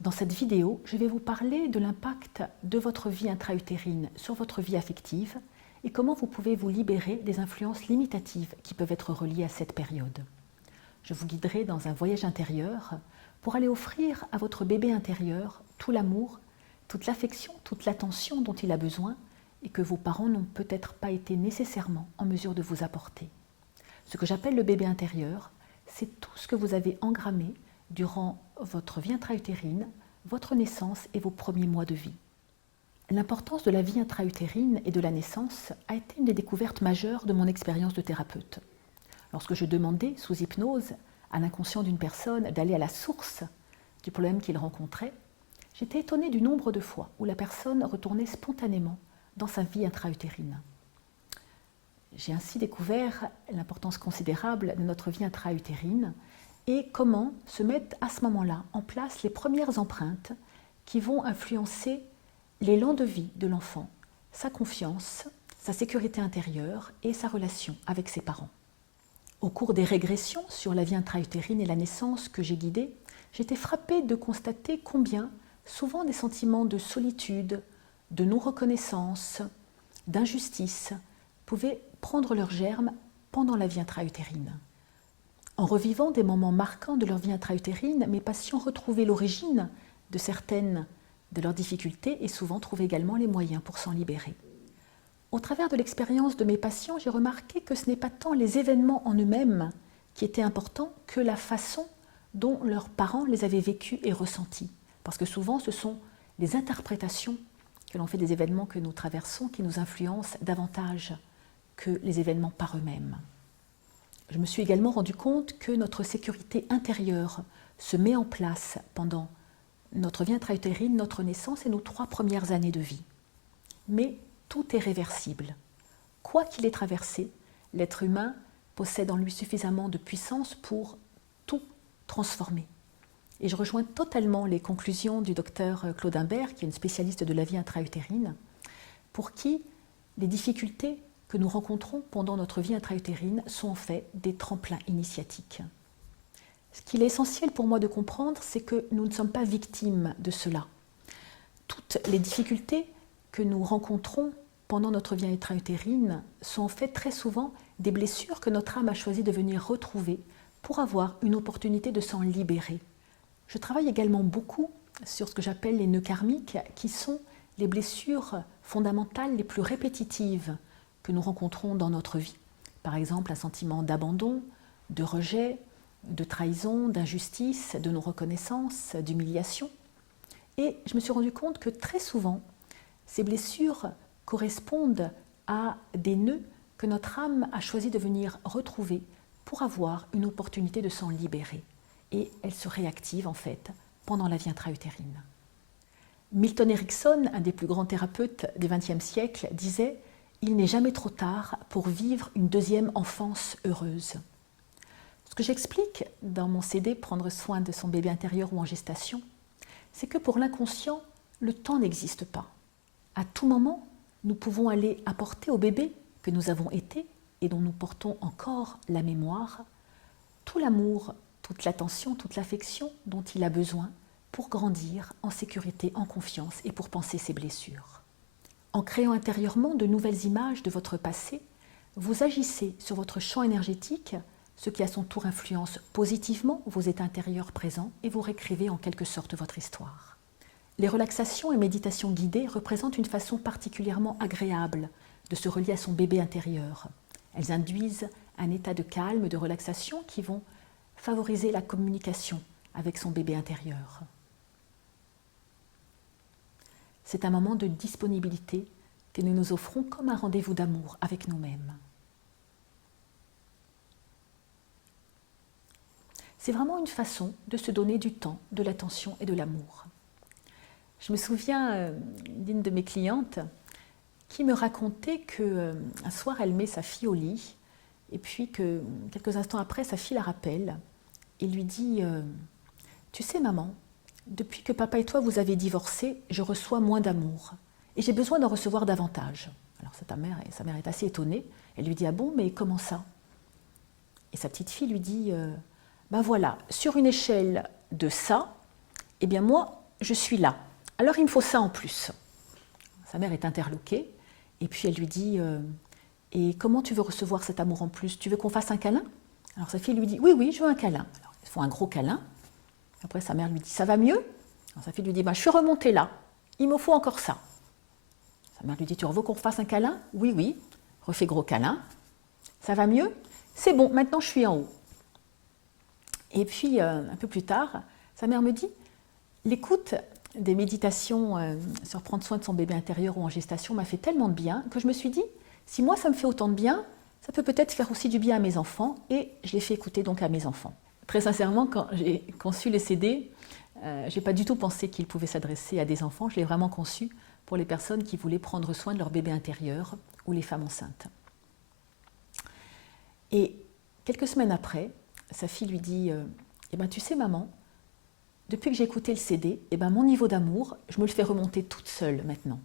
Dans cette vidéo, je vais vous parler de l'impact de votre vie intra-utérine sur votre vie affective et comment vous pouvez vous libérer des influences limitatives qui peuvent être reliées à cette période. Je vous guiderai dans un voyage intérieur pour aller offrir à votre bébé intérieur tout l'amour, toute l'affection, toute l'attention dont il a besoin et que vos parents n'ont peut-être pas été nécessairement en mesure de vous apporter. Ce que j'appelle le bébé intérieur, c'est tout ce que vous avez engrammé durant votre vie intra-utérine, votre naissance et vos premiers mois de vie. L'importance de la vie intra-utérine et de la naissance a été une des découvertes majeures de mon expérience de thérapeute. Lorsque je demandais, sous hypnose, à l'inconscient d'une personne d'aller à la source du problème qu'il rencontrait, j'étais étonnée du nombre de fois où la personne retournait spontanément dans sa vie intra-utérine. J'ai ainsi découvert l'importance considérable de notre vie intra-utérine et comment se mettent à ce moment-là en place les premières empreintes qui vont influencer l'élan de vie de l'enfant, sa confiance, sa sécurité intérieure et sa relation avec ses parents. Au cours des régressions sur la vie intra-utérine et la naissance que j'ai guidées, j'étais frappée de constater combien souvent des sentiments de solitude, de non-reconnaissance, d'injustice pouvaient prendre leur germe pendant la vie intra-utérine. En revivant des moments marquants de leur vie intra-utérine, mes patients retrouvaient l'origine de certaines de leurs difficultés et souvent trouvaient également les moyens pour s'en libérer. Au travers de l'expérience de mes patients, j'ai remarqué que ce n'est pas tant les événements en eux-mêmes qui étaient importants que la façon dont leurs parents les avaient vécus et ressentis. Parce que souvent, ce sont les interprétations que l'on fait des événements que nous traversons qui nous influencent davantage que les événements par eux-mêmes. Je me suis également rendu compte que notre sécurité intérieure se met en place pendant notre vie intra-utérine, notre naissance et nos 3 premières années de vie. Mais tout est réversible. Quoi qu'il ait traversé, l'être humain possède en lui suffisamment de puissance pour tout transformer. Et je rejoins totalement les conclusions du docteur Claude Imbert, qui est une spécialiste de la vie intra-utérine, pour qui les difficultés que nous rencontrons pendant notre vie intra-utérine sont en fait des tremplins initiatiques. Ce qu'il est essentiel pour moi de comprendre, c'est que nous ne sommes pas victimes de cela. Toutes les difficultés que nous rencontrons pendant notre vie intra-utérine sont en fait très souvent des blessures que notre âme a choisi de venir retrouver pour avoir une opportunité de s'en libérer. Je travaille également beaucoup sur ce que j'appelle les nœuds karmiques, qui sont les blessures fondamentales les plus répétitives que nous rencontrons dans notre vie. Par exemple, un sentiment d'abandon, de rejet, de trahison, d'injustice, de non-reconnaissance, d'humiliation. Et je me suis rendu compte que très souvent, ces blessures correspondent à des nœuds que notre âme a choisi de venir retrouver pour avoir une opportunité de s'en libérer. Et elles se réactivent en fait pendant la vie intra-utérine. Milton Erickson, un des plus grands thérapeutes du XXe siècle, disait « Il n'est jamais trop tard pour vivre une deuxième enfance heureuse ». Ce que j'explique dans mon CD « Prendre soin de son bébé intérieur ou en gestation », c'est que pour l'inconscient, le temps n'existe pas. À tout moment, nous pouvons aller apporter au bébé que nous avons été et dont nous portons encore la mémoire, tout l'amour, toute l'attention, toute l'affection dont il a besoin pour grandir en sécurité, en confiance et pour panser ses blessures. En créant intérieurement de nouvelles images de votre passé, vous agissez sur votre champ énergétique, ce qui à son tour influence positivement vos états intérieurs présents et vous réécrivez en quelque sorte votre histoire. Les relaxations et méditations guidées représentent une façon particulièrement agréable de se relier à son bébé intérieur. Elles induisent un état de calme, de relaxation qui vont favoriser la communication avec son bébé intérieur. C'est un moment de disponibilité que nous nous offrons comme un rendez-vous d'amour avec nous-mêmes. C'est vraiment une façon de se donner du temps, de l'attention et de l'amour. Je me souviens d'une de mes clientes qui me racontait qu'un soir, elle met sa fille au lit et puis que quelques instants après, sa fille la rappelle et lui dit « Tu sais maman, depuis que papa et toi vous avez divorcé, je reçois moins d'amour et j'ai besoin d'en recevoir davantage. » Alors sa mère est assez étonnée. Elle lui dit « Ah bon, mais comment ça ?» Et sa petite fille lui dit « Ben voilà, sur une échelle de ça, eh bien moi, je suis là. Alors il me faut ça en plus. Sa mère est interloquée et puis elle lui dit et comment tu veux recevoir cet amour en plus? Tu veux qu'on fasse un câlin? Alors sa fille lui dit oui, oui, je veux un câlin. Alors ils font un gros câlin. Après sa mère lui dit ça va mieux? Alors sa fille lui dit bah, je suis remontée là, il me faut encore ça. Sa mère lui dit tu veux qu'on fasse un câlin? Oui, oui, refait gros câlin. Ça va mieux? C'est bon, maintenant je suis en haut. Et puis un peu plus tard, sa mère me dit l'écoute des méditations sur prendre soin de son bébé intérieur ou en gestation m'a fait tellement de bien que je me suis dit si moi ça me fait autant de bien, ça peut peut-être faire aussi du bien à mes enfants et je l'ai fait écouter donc à mes enfants. Très sincèrement, quand j'ai conçu les CD, je n'ai pas du tout pensé qu'ils pouvaient s'adresser à des enfants, je l'ai vraiment conçu pour les personnes qui voulaient prendre soin de leur bébé intérieur ou les femmes enceintes. Et quelques semaines après, sa fille lui dit eh ben, tu sais maman, depuis que j'ai écouté le CD, eh ben, mon niveau d'amour, je me le fais remonter toute seule maintenant.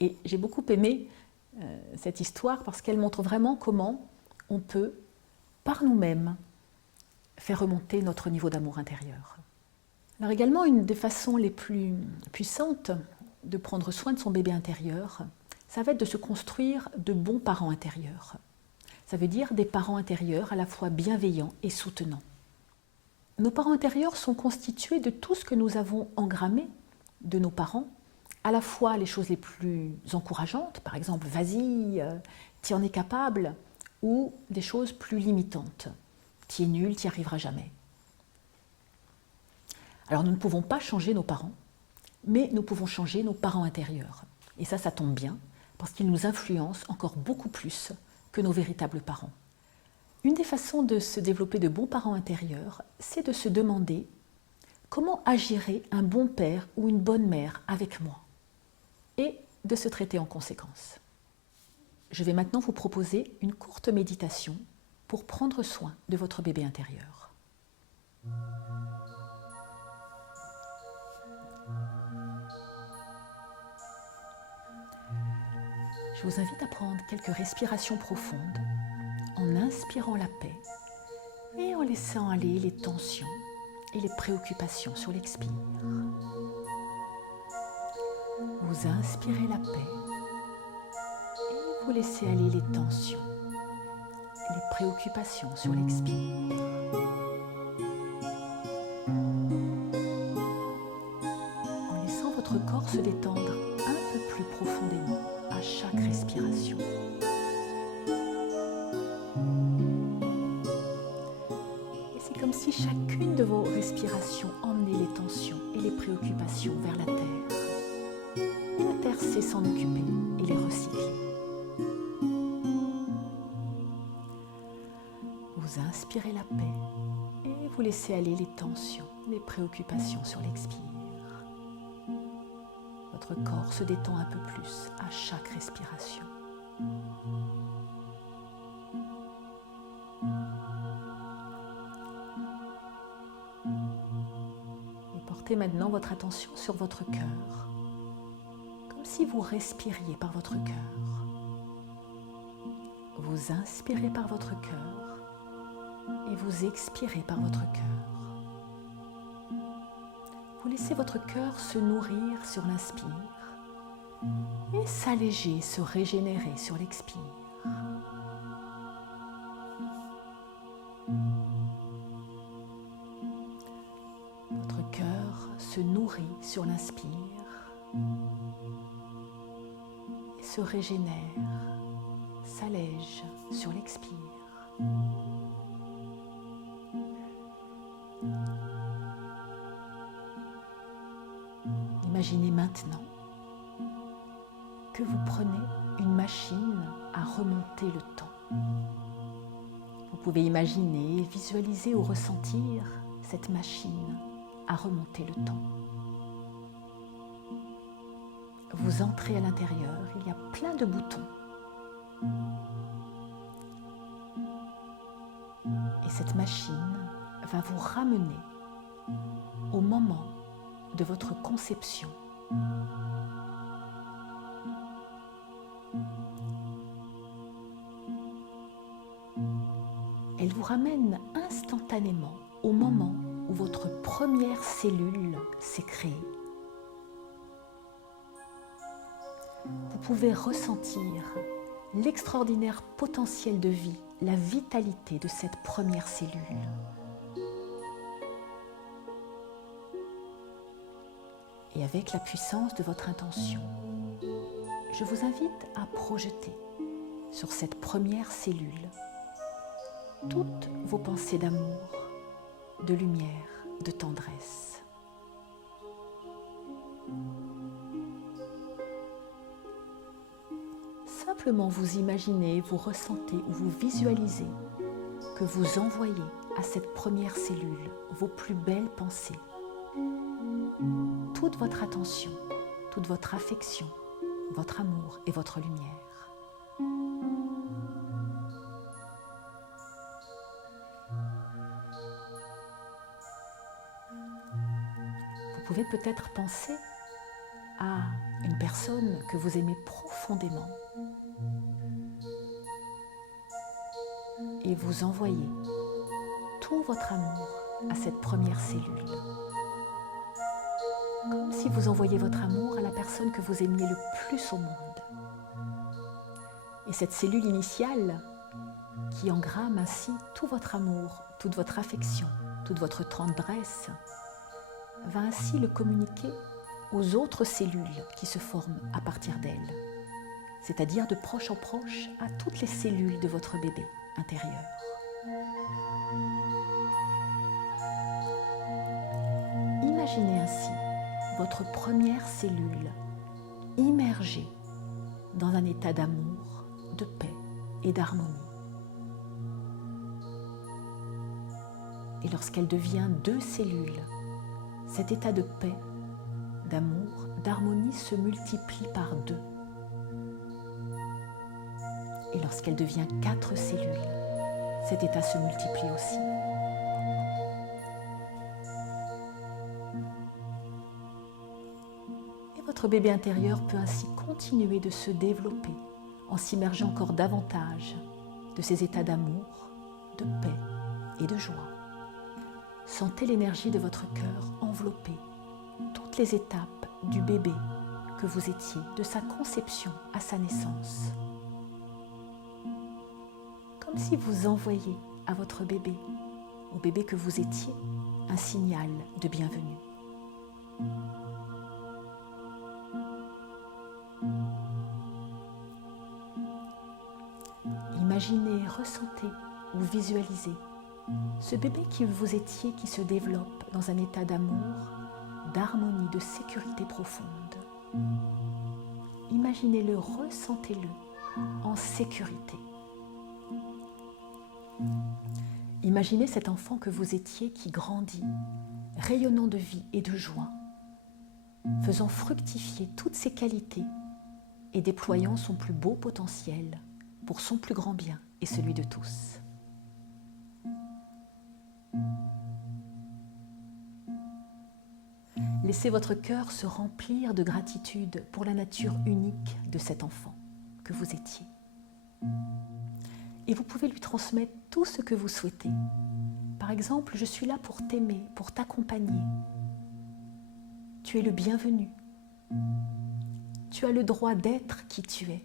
Et j'ai beaucoup aimé cette histoire parce qu'elle montre vraiment comment on peut, par nous-mêmes, faire remonter notre niveau d'amour intérieur. Alors également, une des façons les plus puissantes de prendre soin de son bébé intérieur, ça va être de se construire de bons parents intérieurs. Ça veut dire des parents intérieurs à la fois bienveillants et soutenants. Nos parents intérieurs sont constitués de tout ce que nous avons engrammé de nos parents, à la fois les choses les plus encourageantes, par exemple « vas-y, tu en es capable », ou des choses plus limitantes, « tu es nul, tu n'y arriveras jamais ». Alors nous ne pouvons pas changer nos parents, mais nous pouvons changer nos parents intérieurs. Et ça tombe bien, parce qu'ils nous influencent encore beaucoup plus que nos véritables parents. Une des façons de se développer de bons parents intérieurs, c'est de se demander comment agirait un bon père ou une bonne mère avec moi et de se traiter en conséquence. Je vais maintenant vous proposer une courte méditation pour prendre soin de votre bébé intérieur. Je vous invite à prendre quelques respirations profondes en inspirant la paix et en laissant aller les tensions et les préoccupations sur l'expire. Vous inspirez la paix et vous laissez aller les tensions et les préoccupations sur l'expire. En laissant votre corps se détendre un peu plus profondément à chaque respiration. Comme si chacune de vos respirations emmenait les tensions et les préoccupations vers la terre. Et la terre sait s'en occuper et les recycler. Vous inspirez la paix et vous laissez aller les tensions, les préoccupations sur l'expire. Votre corps se détend un peu plus à chaque respiration. Portez maintenant votre attention sur votre cœur, comme si vous respiriez par votre cœur. Vous inspirez par votre cœur et vous expirez par votre cœur. Vous laissez votre cœur se nourrir sur l'inspire et s'alléger, se régénérer sur l'expire. Votre cœur se nourrit sur l'inspire et se régénère, s'allège sur l'expire. Imaginez maintenant que vous prenez une machine à remonter le temps. Vous pouvez imaginer, visualiser ou ressentir cette machine à remonter le temps. Vous entrez à l'intérieur, il y a plein de boutons. Et cette machine va vous ramener au moment de votre conception. Elle vous ramène instantanément au moment où votre première cellule s'est créée. Vous pouvez ressentir l'extraordinaire potentiel de vie, la vitalité de cette première cellule. Et avec la puissance de votre intention, je vous invite à projeter sur cette première cellule toutes vos pensées d'amour, de lumière, de tendresse. Simplement vous imaginez, vous ressentez ou vous visualisez que vous envoyez à cette première cellule vos plus belles pensées, toute votre attention, toute votre affection, votre amour et votre lumière. Vous pouvez peut-être penser à une personne que vous aimez profondément et vous envoyez tout votre amour à cette première cellule. Comme si vous envoyiez votre amour à la personne que vous aimiez le plus au monde. Et cette cellule initiale qui engramme ainsi tout votre amour, toute votre affection, toute votre tendresse, va ainsi le communiquer aux autres cellules qui se forment à partir d'elle, c'est-à-dire de proche en proche à toutes les cellules de votre bébé intérieur. Imaginez ainsi votre première cellule immergée dans un état d'amour, de paix et d'harmonie. Et lorsqu'elle devient 2 cellules, cet état de paix, d'amour, d'harmonie se multiplie par 2. Et lorsqu'elle devient 4 cellules, cet état se multiplie aussi. Et votre bébé intérieur peut ainsi continuer de se développer en s'immergeant encore davantage de ces états d'amour, de paix et de joie. Sentez l'énergie de votre cœur envelopper toutes les étapes du bébé que vous étiez, de sa conception à sa naissance. Comme si vous envoyiez à votre bébé, au bébé que vous étiez, un signal de bienvenue. Imaginez, ressentez ou visualisez ce bébé qui vous étiez qui se développe dans un état d'amour, d'harmonie, de sécurité profonde. Imaginez-le, ressentez-le en sécurité. Imaginez cet enfant que vous étiez qui grandit, rayonnant de vie et de joie, faisant fructifier toutes ses qualités et déployant son plus beau potentiel pour son plus grand bien et celui de tous. Laissez votre cœur se remplir de gratitude pour la nature unique de cet enfant que vous étiez. Et vous pouvez lui transmettre tout ce que vous souhaitez. Par exemple, je suis là pour t'aimer, pour t'accompagner. Tu es le bienvenu. Tu as le droit d'être qui tu es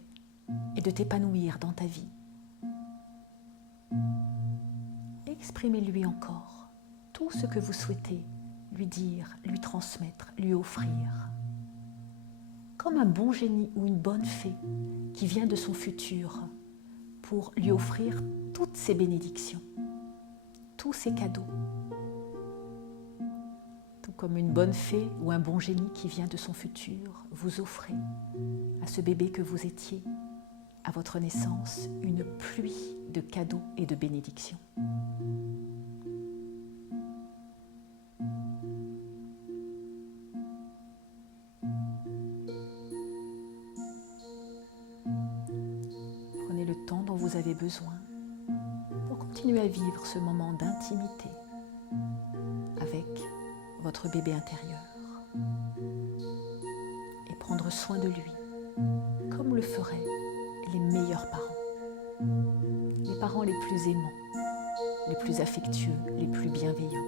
et de t'épanouir dans ta vie. Exprimez-lui encore tout ce que vous souhaitez lui dire, lui transmettre, lui offrir. Comme un bon génie ou une bonne fée qui vient de son futur pour lui offrir toutes ses bénédictions, tous ses cadeaux. Tout comme une bonne fée ou un bon génie qui vient de son futur vous offrez à ce bébé que vous étiez, à votre naissance, une pluie de cadeaux et de bénédictions. Prenez le temps dont vous avez besoin pour continuer à vivre ce moment d'intimité avec votre bébé intérieur et prendre soin de lui comme le feraient les meilleurs parents, les parents les plus aimants, les plus affectueux, les plus bienveillants.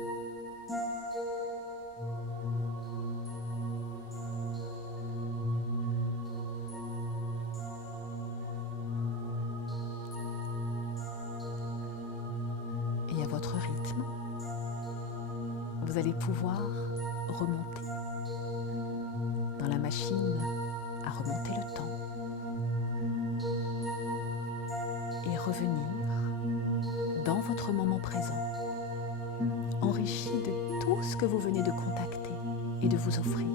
allez pouvoir remonter dans la machine à remonter le temps et revenir dans votre moment présent, enrichi de tout ce que vous venez de contacter et de vous offrir.